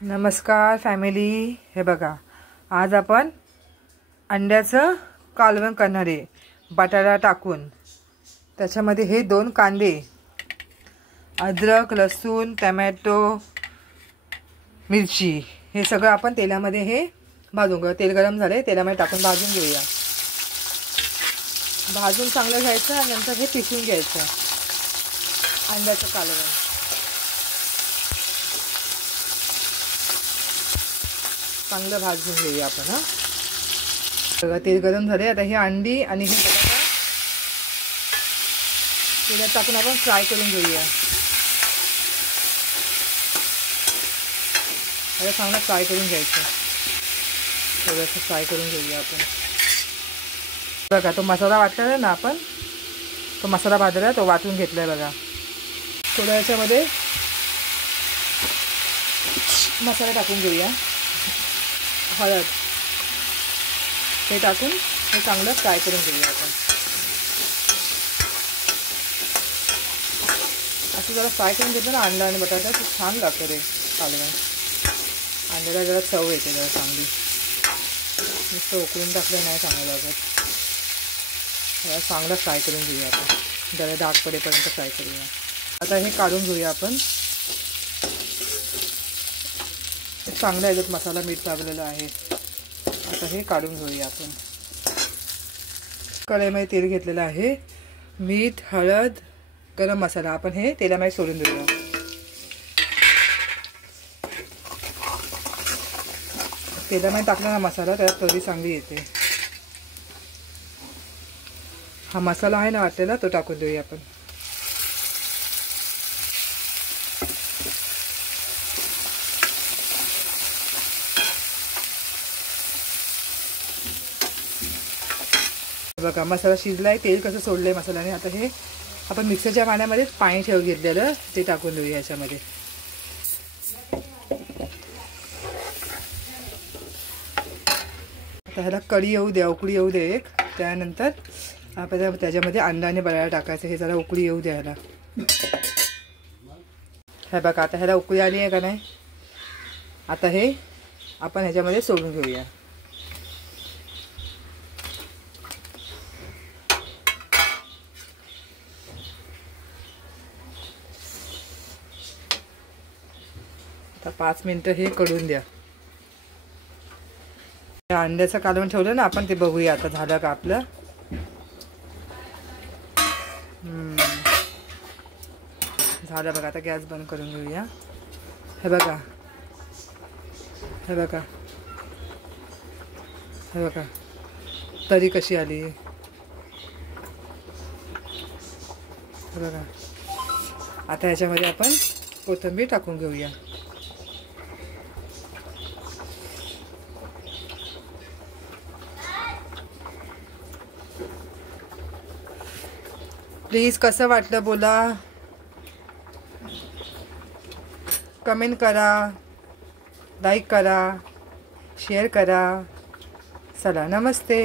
नमस्कार फॅमिली. हे बघा, आज आपण अंड्याचं कालवण करणार आहे बटाटा टाकून. त्याच्यामध्ये हे 2 कांदे, अद्रक, लसूण, टोमॅटो, मिरची हे सगळं आपण तेलामध्ये हे भाजून घेऊ. तेल गरम झाले, तेलामध्ये टाकून भाजून घेऊया. भाजून चांगलं घ्यायचं आणि नंतर हे पिसून घ्यायचं अंड्याचं कालवण. चांगलं भाजून घेऊया आपण. सगळं तेल गरम झाले. आता ही अंडी आणि हे बटाटा तेलात टाकून आपण फ्राय करून घेऊया. आता चांगलं फ्राय करून घ्यायचं. थोडंसं फ्राय करून घेऊया आपण. बघा, तो मसाला वाटला ना आपण, तो मसाला भाजला, तो वाटून घेतलाय बघा. थोड्या याच्यामध्ये मसाला टाकून घेऊया. हळद हे टाकून हे चांगलं फ्राय करून घेऊया आपण. असं जरा फ्राय करून घेतलं ना अंडा आणि बटाटा, खूप छान लागतं रे कालवण. अंड्याला जरा चव येते जरा चांगली. नुसतं उकळून टाकलं नाही चांगलं लागत. जरा चांगलं फ्राय करून घेऊया आपण. जरा डाग पडेपर्यंत फ्राय करूया. आता हे काढून घेऊया आपण. चांगला याच्यात मसाला मीठ लागलेला आहे. आता हे काढून घेऊया आपण. कढईमध्ये तेल घेतलेलं आहे. मीठ, हळद, गरम मसाला आपण हे तेलामध्ये सोडून देऊया. तेलामध्ये टाकला ना मसाला, त्यात तरी चांगली येते. हा मसाला आहे ना वाटलेला, तो टाकून देऊया आपण. बघा, मसाला शिजलाय, तेल कसं सोडलंय मसाल्याने. आता हे आपण मिक्सरच्या पाण्यामध्ये पाणी ठेवून घेतलेलं ते टाकून देऊया याच्यामध्ये. आता ह्याला कढी येऊ द्या, उकळी येऊ दे एक. त्यानंतर आपण त्याच्यामध्ये अंडा आणि बटाटा टाकायचं. हे जरा उकळी येऊ द्यायला. हे बघा, आता ह्याला उकळी आली आहे का नाही. आता हे आपण ह्याच्यामध्ये सोडून घेऊया. आता 5 मिनिटं हे कढून द्या. अंड्याचं कालवण ठेवलं ना आपण, ते बघूया आता झालं का आपलं. झालं बघा. आता गॅस बंद करून घेऊया. हे बघा, हे बघा, हे बघा तरी कशी आली. हे बघा. आता ह्याच्यामध्ये आपण कोथिंबीर टाकून घेऊया. प्लीज कसं वाटलं बोला, कमेंट करा, लाईक करा, शेअर करा. चला, नमस्ते.